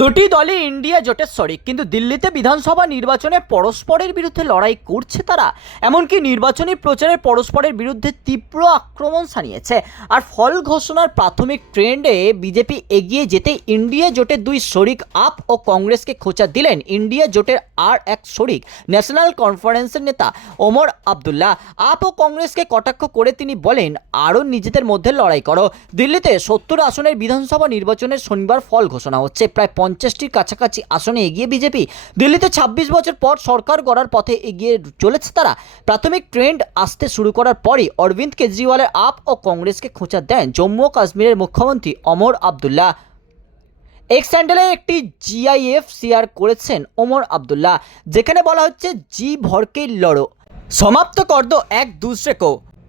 দুটি দলই ইন্ডিয়া জোটের শরিক কিন্তু দিল্লিতে বিধানসভা নির্বাচনে পরস্পরের বিরুদ্ধে লড়াই করছে তারা। এমনকি নির্বাচনী প্রচারে পরস্পরের বিরুদ্ধে তীব্র আক্রমণ সানিয়েছে। আর ফল ঘোষণার প্রাথমিক ট্রেন্ডে বিজেপি এগিয়ে যেতে ইন্ডিয়া জোটের দুই শরিক আপ ও কংগ্রেসকে খোঁচা দিলেন ইন্ডিয়া জোটের আর এক শরিক ন্যাশনাল কনফারেন্সের নেতা ওমর আবদুল্লাহ। আপ ও কংগ্রেসকে কটাক্ষ করে তিনি বলেন, আরও নিজেদের মধ্যে লড়াই করো। দিল্লিতে সত্তর আসনের বিধানসভা নির্বাচনের শনিবার ফল ঘোষণা হচ্ছে। প্রায় পঞ্চাশটির কাছাকাছি আসনে এগিয়ে বিজেপি। দিল্লিতে ছাব্বিশ বছর পর সরকার গড়ার পথে এগিয়ে চলেছে তারা। প্রাথমিক ট্রেন্ড আসতে শুরু করার পরই অরবিন্দ কেজরিওয়ালের আপ ও কংগ্রেসকে খোঁচা দেন জম্মু ও কাশ্মীরের মুখ্যমন্ত্রী অমর আবদুল্লাহ। এক্স স্যান্ডেলে একটি জিআইএফ শেয়ার করেছেন ওমর আবদুল্লাহ, যেখানে বলা হচ্ছে, জি ভরকে লড়ো। সমাপ্ত কর দো এক দুসরে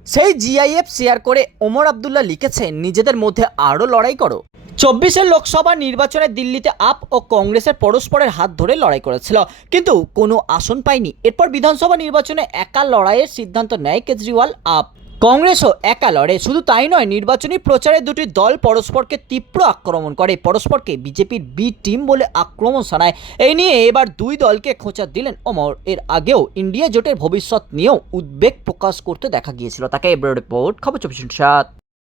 সেই জিআইএফ শেয়ার করে ওমর আবদুল্লাহ লিখেছেন, নিজেদের মধ্যে আরও লড়াই করো। চব্বিশের লোকসভা নির্বাচনে দিল্লিতে আপ ও কংগ্রেসের পরস্পরের হাত ধরে লড়াই করেছিল। কিন্তু কোনো আসন পায়নি। এরপর বিধানসভা নির্বাচনে একা লড়াইয়ের সিদ্ধান্ত নেয় কেজরিওয়াল আপ। কংগ্রেসও একা লড়ে। শুধু তাই নয়, নির্বাচনী প্রচারে দুটি দল পরস্পরকে তীব্র আক্রমণ করে। পরস্পরকে বিজেপির বি টিম বলে আক্রমণ শানায় এই নিয়ে এবার দুই দলকে খোঁচা দিলেন অমর এর আগেও ইন্ডিয়া জোটের ভবিষ্যৎ নিয়েও উদ্বেগ প্রকাশ করতে দেখা গিয়েছিল তাকে। এবার রিপোর্ট, খবর চব্বিশ সাত।